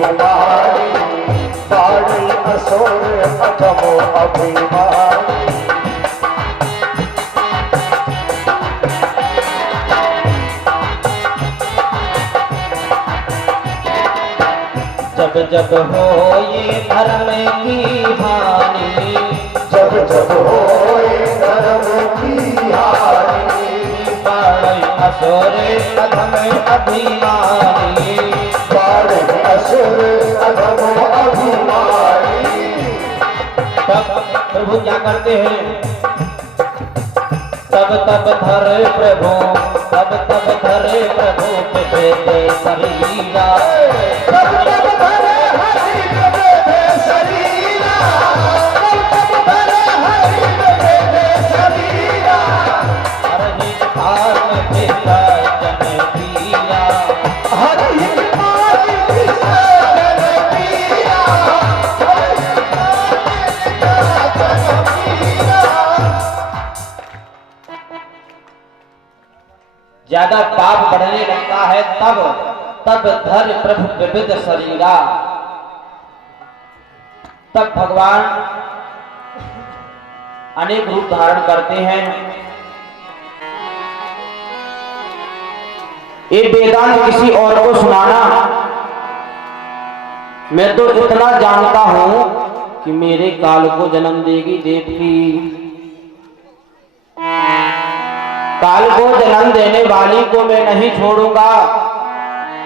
अभिमानी बाड़ी असुर अधमो अभिमानी। जब जब हो ये धर्म की हानि, जब जब हो ये धर्म की हानि, बाढ़ असुर अधम अभिमानी, बाढ़ असुर अधम अभिमानी। तब प्रभु क्या करते हैं? तब तब धरे प्रभु, तब तब धरे प्रभु पे शरीरा, तब तब धरे हरि पे शरीरा, तब तब धरे हरि पे शरीरा। हरि भाग पिता जन पिया, हरि भाग पिता जन पिया, हरि भाग पिता जन पिया। ज्यादा पाप बढ़ने लगता है तब धर प्रभु विविध शरीरा। तब भगवान अनेक रूप धारण करते हैं। ये वेदांत किसी और को सुनाना, मैं तो इतना जानता हूं कि मेरे काल को जन्म देगी देवकी। काल को जन्म देने वाली को मैं नहीं छोड़ूंगा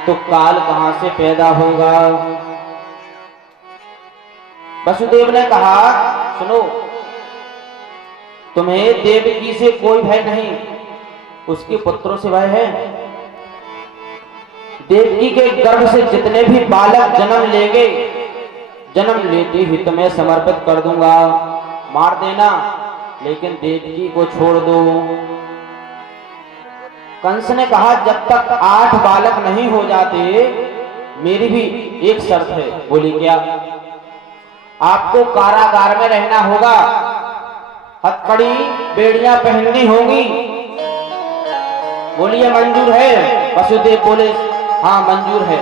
तो काल कहां से पैदा होगा? वसुदेव ने कहा, सुनो, तुम्हें देवकी से कोई भय नहीं, उसके पुत्रों से भय है। देवकी के गर्भ से जितने भी बालक जन्म लेंगे, जन्म लेते ही तुम्हें समर्पित कर दूंगा। मार देना, लेकिन देवकी को छोड़ दो। कंस ने कहा, जब तक 8 बालक नहीं हो जाते मेरी भी एक शर्त है। बोली, क्या? आपको कारागार में रहना होगा, हथकड़ी बेड़ियां पहननी होंगी। बोलिए, मंजूर है? वसुदेव बोले, हाँ मंजूर है।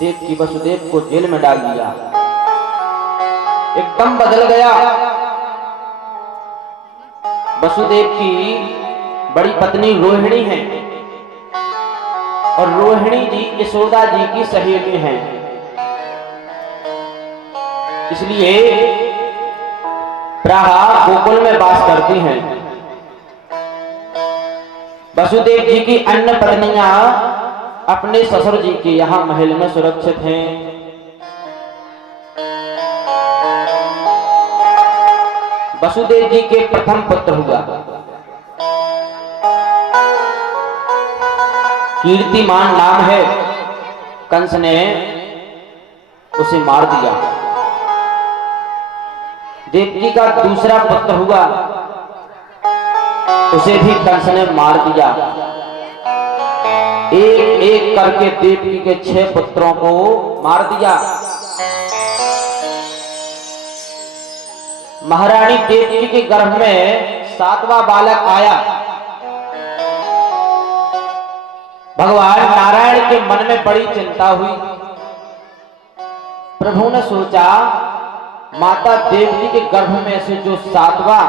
देवकी वसुदेव को जेल में डाल दिया। एकदम बदल गया। वसुदेव की बड़ी पत्नी रोहिणी है और रोहिणी जी यशोदा जी की सहेली हैं। इसलिए प्राह गोकुल में वास करती हैं। वसुदेव जी की अन्य पत्नियां अपने ससुर जी के यहां महल में सुरक्षित हैं। वसुदेव जी के प्रथम पुत्र हुआ कीर्तिमान नाम है। कंस ने उसे मार दिया। देवकी का दूसरा पुत्र हुआ, उसे भी कंस ने मार दिया। एक एक करके देवकी के 6 पुत्रों को मार दिया। महारानी देवकी के गर्भ में 7वां बालक आया। भगवान नारायण के मन में बड़ी चिंता हुई। प्रभु ने सोचा, माता देवकी के गर्भ में से जो 7वां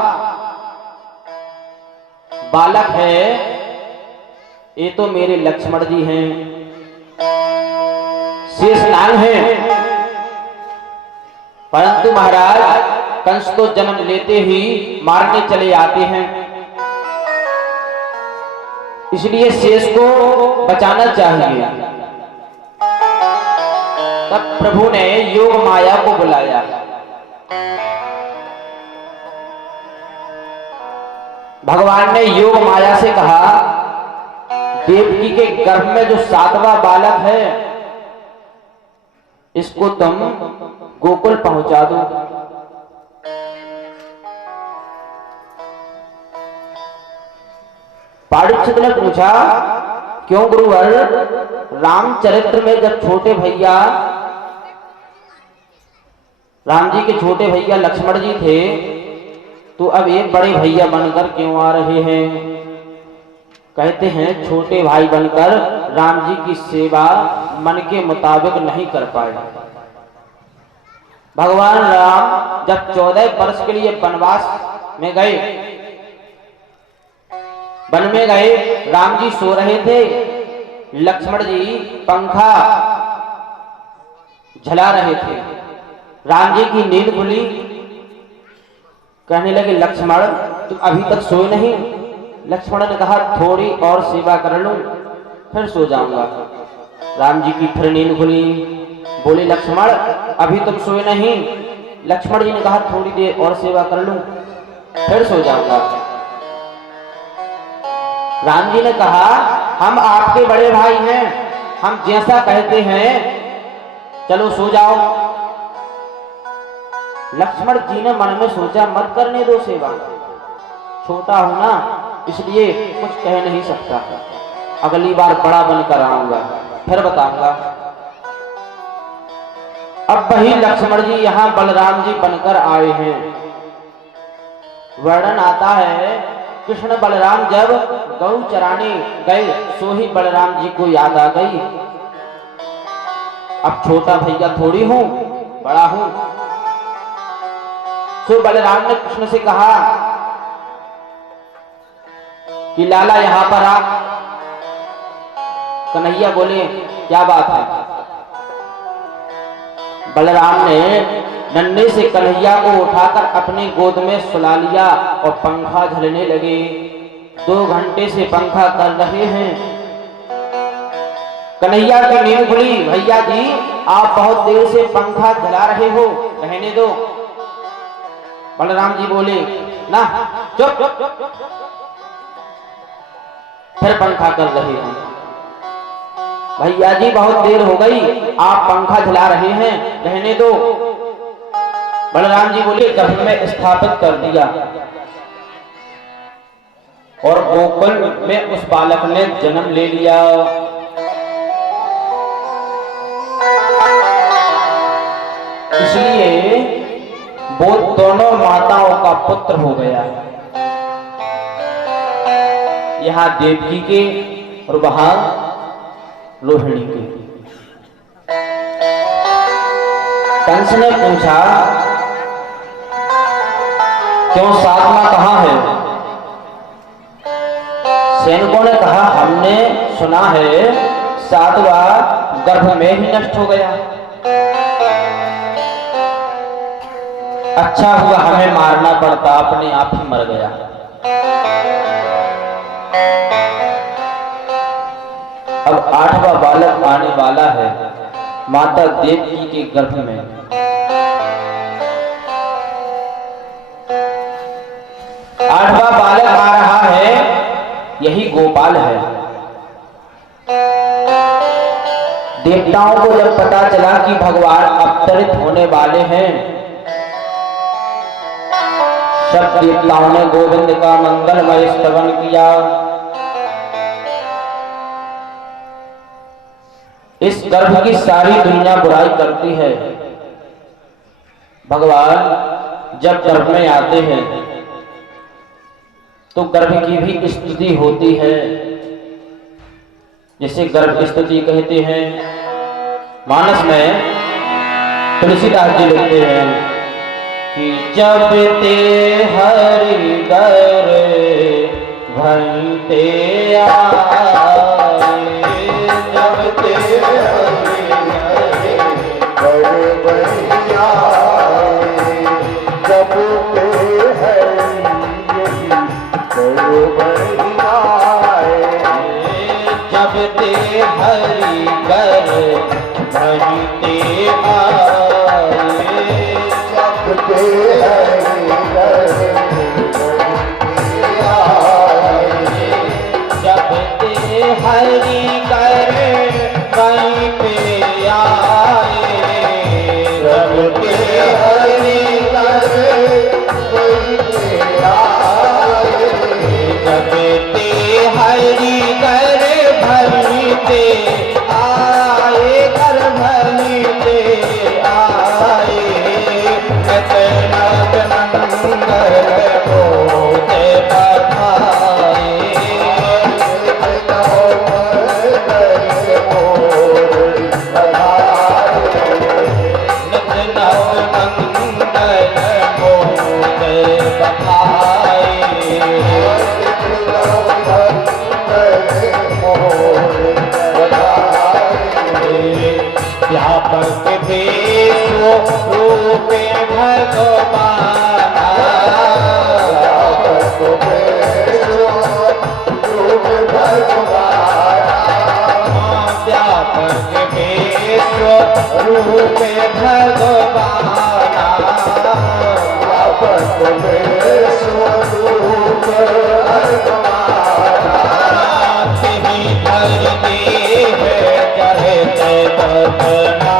बालक है, ये तो मेरे लक्ष्मण जी हैं, शेषनाग हैं। परंतु महाराज, कंस तो जन्म लेते ही मारने चले आते हैं, इसलिए शेष को बचाना चाहिए। तब प्रभु ने योग माया को बुलाया। भगवान ने योग माया से कहा, देवकी के गर्भ में जो 7वां बालक है, इसको तुम गोकुल पहुंचा दो। परीक्षित ने पूछा, क्यों गुरुवर? रामचरित्र में जब छोटे भैया, राम जी के छोटे भैया लक्ष्मण जी थे, तो अब ये बड़े भैया बनकर क्यों आ रहे हैं? कहते हैं छोटे भाई बनकर राम जी की सेवा मन के मुताबिक नहीं कर पाए। भगवान राम जब 14 वर्ष के लिए वनवास में गए, वन में गए, राम जी सो रहे थे, लक्ष्मण जी पंखा झला रहे थे। राम जी की नींद खुली, कहने लगे लक्ष्मण तुम अभी तक सोए नहीं। लक्ष्मण ने कहा थोड़ी और सेवा कर लूं फिर सो जाऊंगा। राम जी की फिर नींद खुली, बोले लक्ष्मण अभी तुम सोए नहीं। लक्ष्मण जी ने कहा थोड़ी देर और सेवा कर लूं फिर सो जाऊंगा। राम जी ने कहा हम आपके बड़े भाई हैं, हम जैसा कहते हैं चलो सो जाओ। लक्ष्मण जी ने मन में सोचा मत करने दो सेवा, छोटा हूं ना इसलिए कुछ कह नहीं सकता, अगली बार बड़ा बनकर आऊंगा फिर बताऊंगा। अब वही लक्ष्मण जी यहाँ बलराम जी बनकर आए हैं। वर्णन आता है कृष्ण बलराम जब गौ चराने गए सो ही बलराम जी को याद आ गई, अब छोटा भैया थोड़ी हूं बड़ा हूं। सो बलराम ने कृष्ण से कहा कि लाला यहां पर आ। कन्हैया बोले क्या बात है। बलराम ने नन्हे से कन्हैया को उठाकर अपनी गोद में सुला लिया और पंखा झलने लगे। 2 घंटे से पंखा कर रहे हैं। कन्हैया की नींद खुली, भैया जी आप बहुत देर से पंखा जला रहे हो, रहने दो। बलराम जी बोले ना चुप, फिर पंखा कर रहे हैं। भैया जी बहुत देर हो गई, आप पंखा जला रहे हैं, रहने दो। बलराम जी बोले गर्भ में स्थापित कर दिया और गोकुल में उस बालक ने जन्म ले लिया। इसलिए वो दोनों माताओं का पुत्र हो गया, यहाँ देवकी के और वहां रोहिणी के। कंस ने पूछा क्यों सातवां कहां है? सैनिकों ने कहा हमने सुना है सातवां गर्भ में ही नष्ट हो गया। अच्छा हुआ हमें मारना पड़ता, अपने आप ही मर गया। अब 8वां बालक आने वाला है माता देवकी के गर्भ में। आठवां बालक आ रहा है, यही गोपाल है। देवताओं को जब पता चला कि भगवान अवतरित होने वाले हैं, सब देवताओं ने गोविंद का मंगलमय स्तवन किया। इस गर्भ की सारी दुनिया बुराई करती है। भगवान जब गर्भ में आते हैं तो गर्भ की भी स्तुति होती है, जिसे गर्भ स्तुति कहते हैं। मानस में तुलसीदास जी लिखते हैं कि जब ते हरि गर्भ भंते आए, जब ते हरि गर्भ भंते आए, जब ते हरि गर्भ भंते आए, जब ते हरि गर्भ भंते आए, जब ते हरि गर्भ भंते आए, जब ते हरि गर्भ भंते आए, जब ते हरि गर्भ भंते आए, जब ते हरि गर्भ भंते आए, गर्भ भंते व्यापक विश्व रूपे भगवाना, व्यापक विश्व रूप भगवाना, व्यापक विश्व रूपे भगवाना, व्यापक विश्व रूप भगवाना, तेहि धरती है चढ़े बदनाना,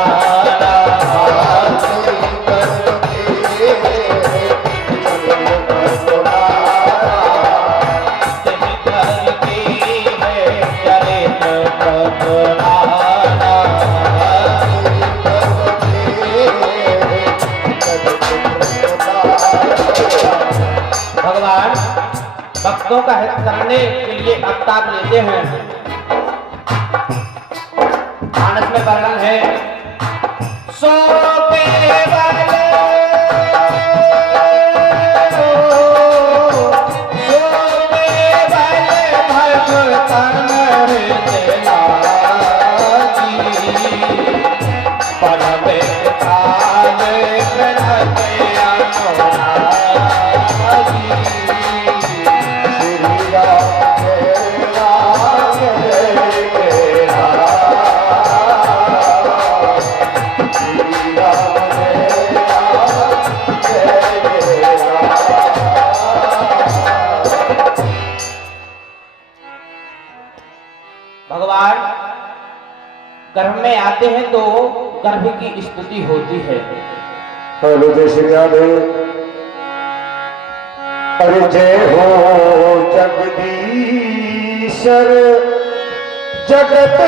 तेहि धरती है चढ़े बदनाना। भगवान भक्तों का हित करने के लिए अवतार लेते हैं। मानस में वर्णन है, सोपे वाले सोपे वाले भगतन हृदय लागी, परम काल गणते अनुरागी। श्री राम जय राम जय जय राम, श्री राम जय राम जय जय राम। भगवान गर्भ में आते हैं तो गर्भ की स्तुति होती है। हेलो जय श्री राधे। अरे जय हो जगदीश्वर जगत